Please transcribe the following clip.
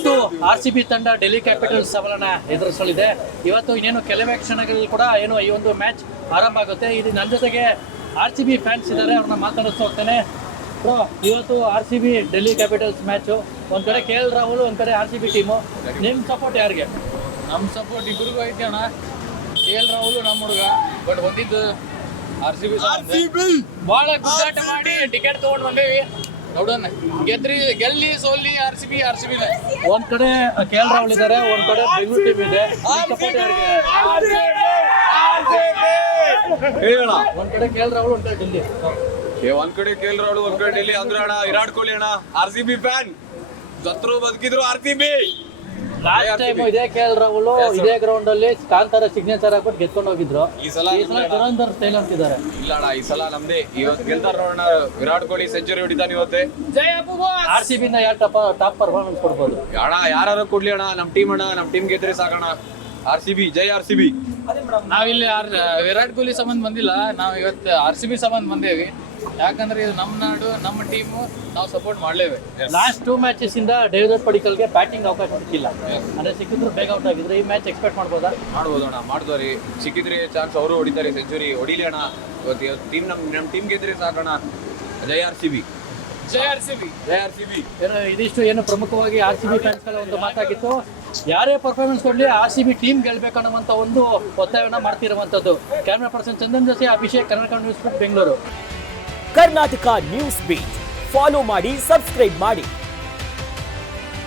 ಇವತ್ತು RCB ತಂಡ Delhi capitals ಸವಾಲನ್ನ ಎದುರಿಸಲಿದೆ. ಇವತ್ತು ಇನ್ನೇನು ಕೆಲವೇ ಕ್ಷಣಗಳಲ್ಲಿ ಕೂಡ ಏನು ಈ ಒಂದು ಮ್ಯಾಚ್ ಆರಂಭ ಆಗುತ್ತೆ. ಇದು ನನ್ನ ಜೊತೆಗೆ RCB ಫ್ಯಾನ್ಸ್ ಇದ್ದಾರೆ, ಅವ್ರನ್ನ ಮಾತಾಡಿಸ್ತಾ ಹೋಗ್ತೇನೆ. ಬ್ರೋ, ಇವತ್ತು RCB ಡೆಲ್ಲಿ ಕ್ಯಾಪಿಟಲ್ಸ್ ಮ್ಯಾಚು, ಒಂದ್ ಕಡೆ KL ರಾಹುಲ್, ಒಂದ್ ಕಡೆ RCB ಟೀಮು. ನಿಮ್ ಸಪೋರ್ಟ್ ಯಾರಿಗೆ? ನಮ್ಮ ಸಪೋರ್ಟ್ ಇಬ್ಬರಿಗೂ ಐತೆ ಅಣ್ಣ. KL ರಾಹುಲ್ ನಮ್ಮ ಹುಡುಗ, ಬಟ್ ಬಂದಿದ್ದು RCB ಭಾಳ ಗುದ್ದಾಟ ಮಾಡಿ ಟಿಕೆಟ್ ತಗೊಂಡು ಬಂದೇವಿ. ನೋಡೋಣ, ಗೆಲ್ಲಿ ಸೋಲ್ಲಿ RCB. ಒಂದ್ ಕಡೆ KL ರಾಹುಲ್ ಇದ್ದಾರೆ, ಒಂದ್ ಕಡೆ ಬೆಂಗಳೂರು ಟೀಮ್ ಇದೆ. ಸಪೋರ್ಟ್ ಯಾರಿಗೆ? ಒಂದ್ ಕಡೆ KL ರಾಹುಲ್, ಒಂದ್ ಕಡೆ ಡೆಲ್ಲಿ. ಒಂದ್ ಕಡೆ KL ರಾಹುಲ್, ಒಂದ್ ಕಡೆ ಡೆಲ್ಲಿ ಅಂದ್ರೆ ಅಣ್ಣ ವಿರಾಟ್ ಕೊಹ್ಲಿ ಅಣ್ಣ RCB ಫ್ಯಾನ್. ಸತ್ರು ಬದುಕಿದ್ರು RCB. ಲಾಸ್ಟ್ ಟೈಮ್ ಇದೇ KL ರಾಹುಲ್ ಇದೇ ಗ್ರೌಂಡ್ ಅಲ್ಲಿ ಕಾಂತಾರ ಸಿಗ್ನೇಚರ್ ಹಾಕ್ಬಿಟ್ಟು ಗೆದ್ಕೊಂಡು ಹೋಗಿದ್ರು. ಈ ಸಲ ದುರಂಧರ್ ಸ್ಟೈಲ್ ಅಂತಿದ್ದಾರೆ. ಇಲ್ಲ ಅಣ್ಣ, ಈ ಸಲ ನಮ್ದೇ. ಇವತ್ತು ಗೆಲ್ತಾರ ನೋಡೋಣ. ವಿರಾಟ್ ಕೊಹ್ಲಿ ಸೆಂಚುರಿ ಹೊಡಿತಾನೆ ಇವತ್ತೇ. RCB ನ ಯಾರು ಟಾಪ್ ಪರ್ಫಾರ್ಮೆನ್ಸ್ ಕೊಡ್ಬೋದು ಅಣ್ಣ? ಯಾರು ಕೊಡ್ಲಿ ಅಣ್ಣ, ನಮ್ ಟೀಮ್ ಅಣ್ಣ, ನಮ್ ಟೀಮ್ ಗೆದ್ರೆ ಸಾಕಣ. RCB, ಜೈ RCB. ನಾವಿಲ್ಲಿ ವಿರಾಟ್ ಕೊಹ್ಲಿ ಸಂಬಂಧ ಬಂದಿಲ್ಲ, ನಾವು ಇವತ್ತು RCB ಸಂಬಂಧ ಬಂದೇವಿ. ಯಾಕಂದ್ರೆ ಇದು ನಮ್ಮ ನಾಡು, ನಮ್ಮ ಟೀಮು, ನಾವು ಸಪೋರ್ಟ್ ಮಾಡ್ಲೇವೆ. ಲಾಸ್ಟ್ 2 ಮ್ಯಾಚಸ್ ಇಂದ ಡೇವಿಡ್ ಪಡಿಕಲ್ಗೆ ಬ್ಯಾಟಿಂಗ್ ಅವಕಾಶ ಸಿಕ್ಕಿಲ್ಲ. ಅಂದ್ರೆ ಸಿಕ್ಕಿದ್ರು ಬೇಗ ಔಟ್ ಆಗಿದ್ರೆ ಈ ಮ್ಯಾಚ್ ಎಕ್ಸ್ಪೆಕ್ಟ್ ಮಾಡ್ಬೋದಾ? ಮಾಡ್ಬೋದು ಅಣ್ಣ, ಮಾಡ್ದವ್ರಿ. ಸಿಕ್ಕಿದ್ರೆ ಚಾನ್ಸ್ ಅವರು ಹೊಡಿತಾರೆ, ಸೆಂಚುರಿ ಹೊಡಿಲಿ ಅಣ್ಣ. ಇವತ್ತು ಟೀಮ್ ನಮ್ ಟೀಮ್ ಗೆದ್ರೆ ಸಾಕಣ. ಜೈ RCB. ಇದಿಷ್ಟು ಏನು ಪ್ರಮುಖವಾಗಿ RCB ಫ್ಯಾನ್ಸ್ ಗಳ ಒಂದು ಮಾತಾಗಿತ್ತು. ಯಾರೇ ಪರ್ಫಾರ್ಮೆನ್ಸ್ ಕೊಡ್ಲಿ RCB ಟೀಮ್ ಗೆಲ್ಬೇಕನ್ನುವಂತ ಒಂದು ಒತ್ತಾಯವನ್ನ ಮಾಡ್ತಿರುವಂತದ್ದು. ಕ್ಯಾಮೆರಾ ಪರ್ಸನ್ ಚಂದನ್ ಜೊತೆ Abhishek, Kannada news Bengaluru. Karnataka news beat follow ಮಾಡಿ, ಸಬ್ಸ್ಕ್ರೈಬ್ ಮಾಡಿ.